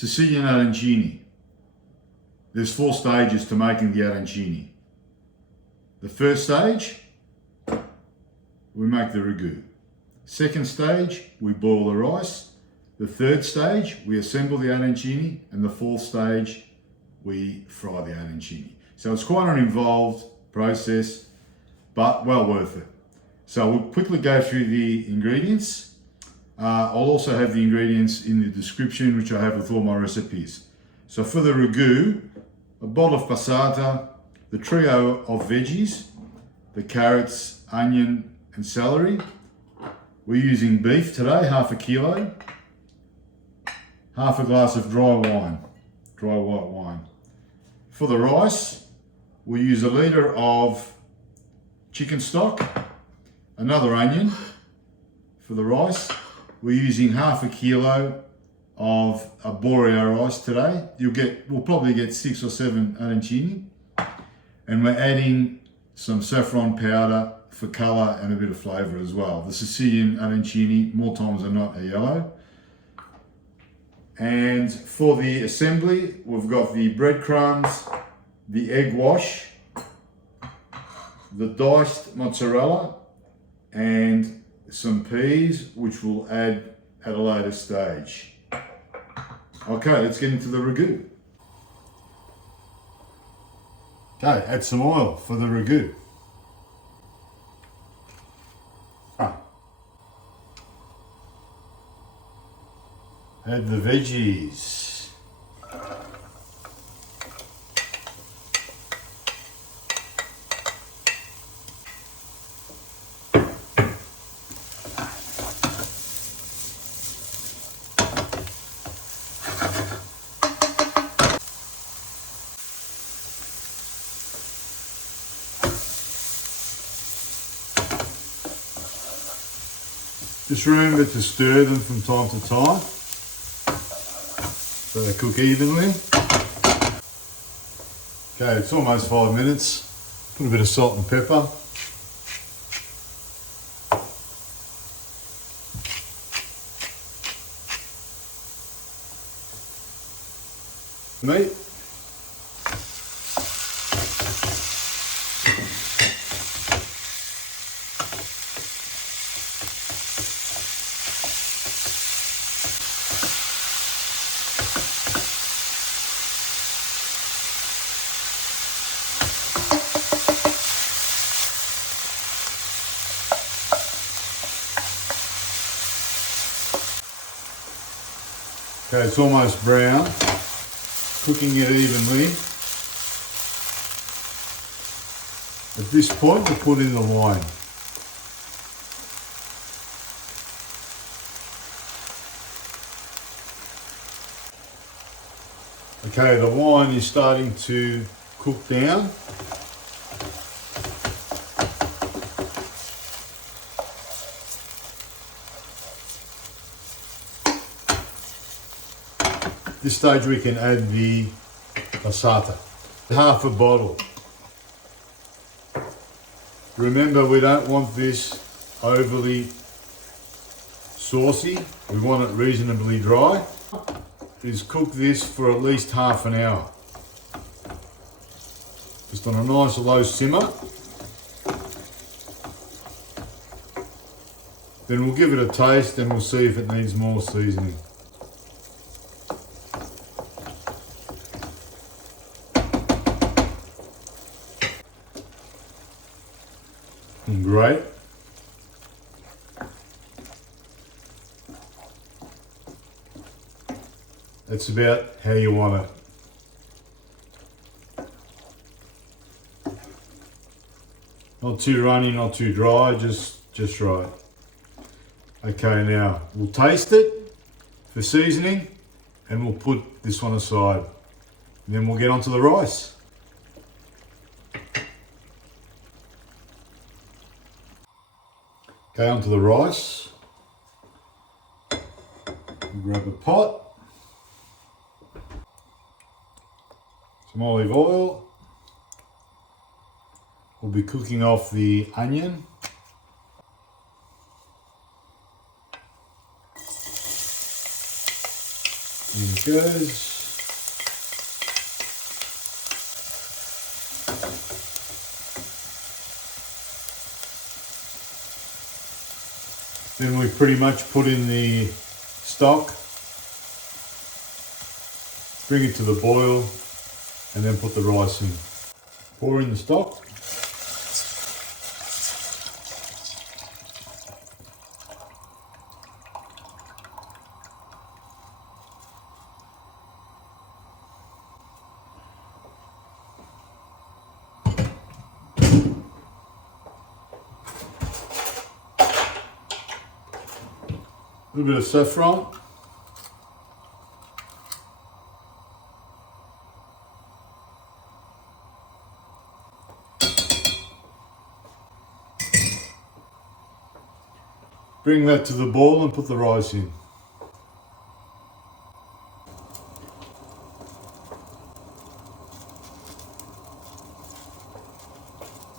Sicilian arancini. There's 4 stages to making the arancini. The first stage, we make the ragu. Second stage, we boil the rice. The third stage, we assemble the arancini. And the fourth stage, we fry the arancini. So it's quite an involved process, but well worth it. So we'll quickly go through the ingredients. I'll also have the ingredients in the description, which I have with all my recipes. So for the ragu, a bottle of passata, the trio of veggies, the carrots, onion and celery. We're using beef today, half a kilo, half a glass of dry white wine. For the rice, we'll use 1 litre of chicken stock, another onion. For the rice, we're using half a kilo of arborio rice today. We'll probably get 6 or 7 arancini. And we're adding some saffron powder for colour and a bit of flavour as well. The Sicilian arancini, more times than not, are yellow. And for the assembly, we've got the breadcrumbs, the egg wash, the diced mozzarella, and some peas, which we'll add at a later stage. Okay, let's get into the ragu. Okay, add some oil for the ragu. Add the veggies. Just remember to stir them from time to time so they cook evenly. Okay, it's almost 5 minutes. Put a bit of salt and pepper. Meat. Okay, it's almost brown, cooking it evenly. At this point, we'll put in the wine. Okay, the wine is starting to cook down. At this stage we can add the passata, half a bottle. Remember, we don't want this overly saucy, we want it reasonably dry. Is cook this for at least half an hour. Just on a nice low simmer. Then we'll give it a taste and we'll see if it needs more seasoning. Great. That's about how you want it. Not too runny, not too dry, just right. Okay, now we'll taste it for seasoning and we'll put this one aside. And then we'll get onto the rice. Okay, onto the rice. We'll grab a pot. Some olive oil. We'll be cooking off the onion. In it goes. Then we pretty much put in the stock, bring it to the boil, and then put the rice in. Pour in the stock. A little bit of saffron. Bring that to the boil and put the rice in.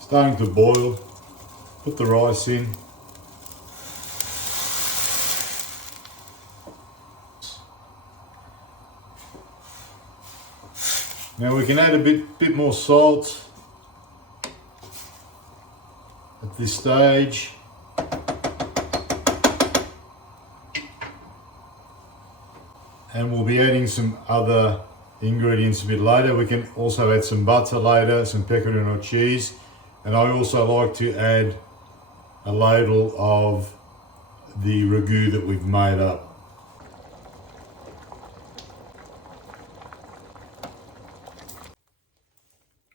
Starting to boil, put the rice in. Now we can add a bit more salt at this stage. And we'll be adding some other ingredients a bit later. We can also add some butter later, some pecorino cheese. And I also like to add a ladle of the ragu that we've made up.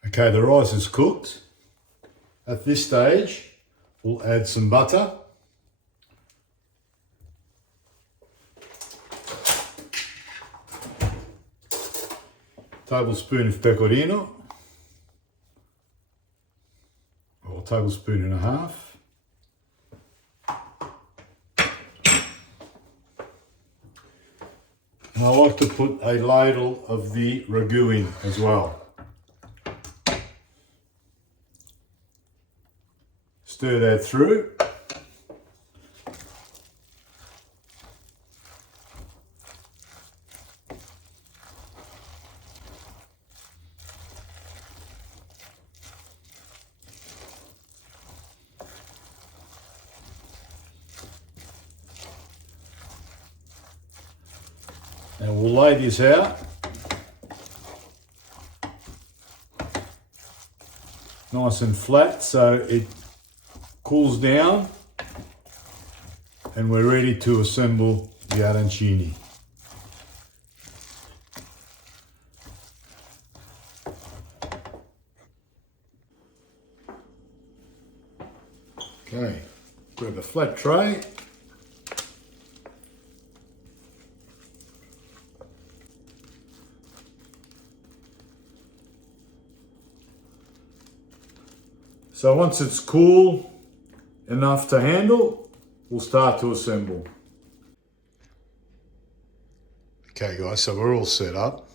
Okay, the rice is cooked. At this stage, we'll add some butter. Tablespoon of pecorino, or a tablespoon and a half. And I like to put a ladle of the ragu in as well. Stir that through. And we'll lay this out. Nice and flat so it cools down and we're ready to assemble the arancini. Okay, grab a flat tray. So once it's cool enough to handle, we'll start to assemble. Okay guys, so we're all set up.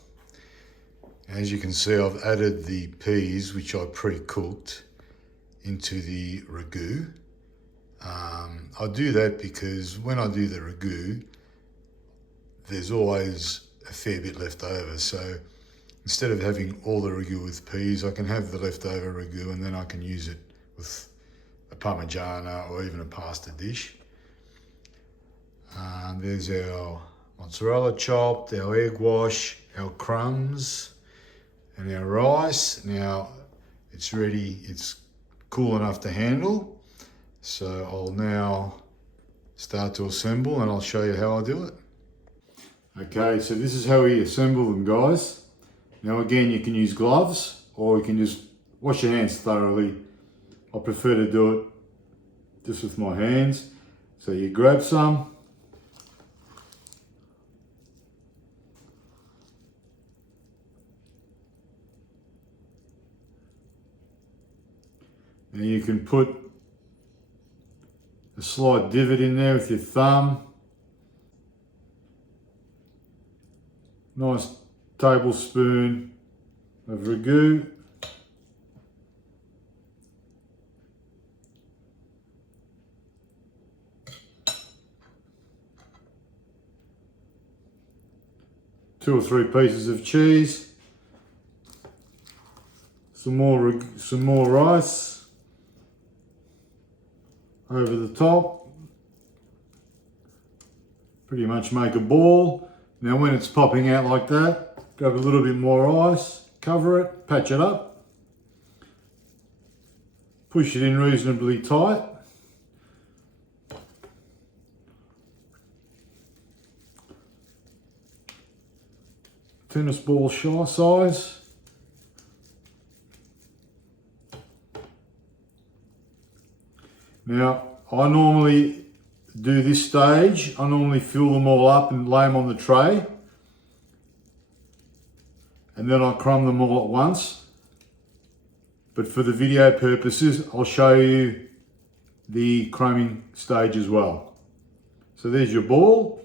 As you can see, I've added the peas, which I pre-cooked, into the ragu. I do that because when I do the ragu, there's always a fair bit left over. So instead of having all the ragu with peas, I can have the leftover ragu and then I can use it with a parmigiana or even a pasta dish. There's our mozzarella chopped, our egg wash, our crumbs, and our rice. Now it's ready, it's cool enough to handle. So I'll now start to assemble and I'll show you how I do it. Okay, so this is how we assemble them, guys. Now again, you can use gloves or you can just wash your hands thoroughly. I prefer to do it just with my hands. So you grab some. And you can put a slight divot in there with your thumb. Nice tablespoon of ragu. 2 or 3 pieces of cheese, some more rice over the top. Pretty much make a ball. Now when it's popping out like that, grab a little bit more ice, cover it, patch it up, push it in reasonably tight. Tennis ball size. Now, I normally do this stage. I normally fill them all up and lay them on the tray. And then I crumb them all at once. But for the video purposes, I'll show you the crumbing stage as well. So there's your ball.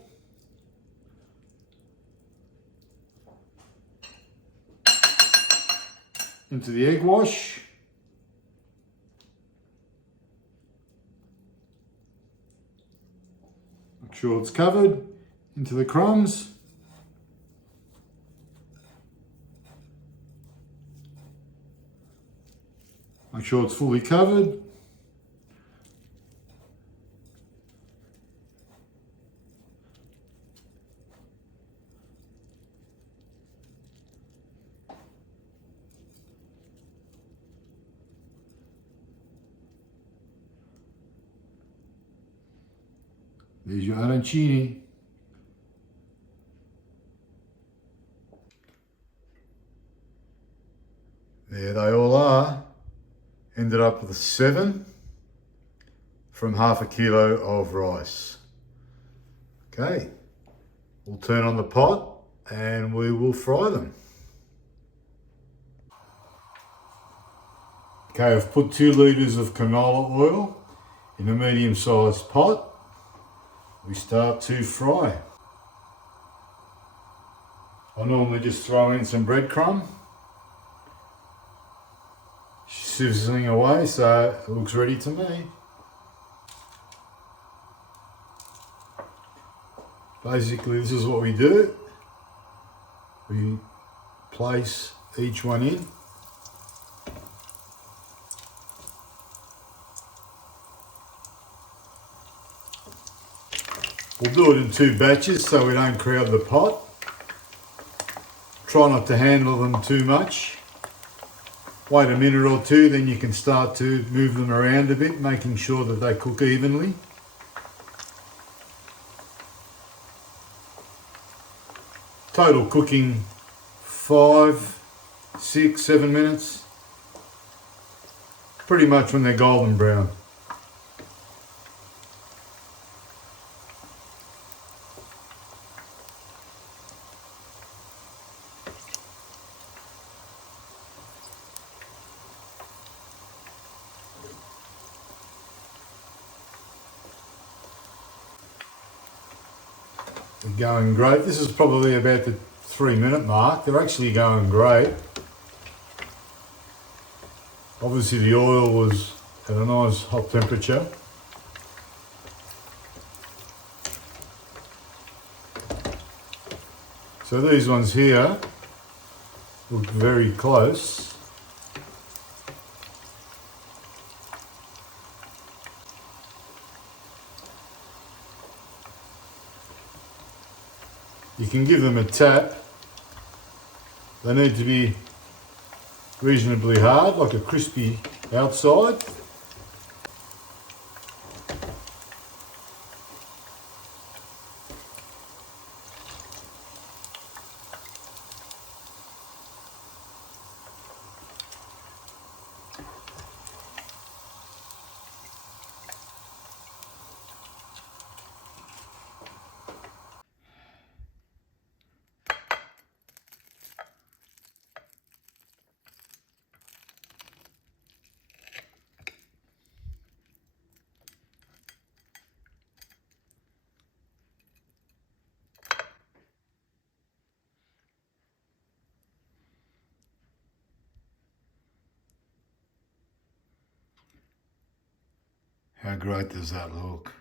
Into the egg wash. Make sure it's covered. Into the crumbs. Make sure it's fully covered. There's your arancini. There they all are. Ended up with 7 from half a kilo of rice. Okay, we'll turn on the pot and we will fry them. Okay, I've put 2 litres of canola oil in a medium-sized pot. We start to fry. I normally just throw in some breadcrumb. Sizzling away, so it looks ready to me. Basically, this is what we do. We place each one in. We'll do it in 2 batches so we don't crowd the pot. Try not to handle them too much. Wait a minute or 2, then you can start to move them around a bit, making sure that they cook evenly. Total cooking 5, 6, 7 minutes. Pretty much when they're golden brown. They're going great. This is probably about the 3-minute mark. They're actually going great. Obviously the oil was at a nice hot temperature. So these ones here look very close. You can give them a tap. They need to be reasonably hard, like a crispy outside. How great does that look?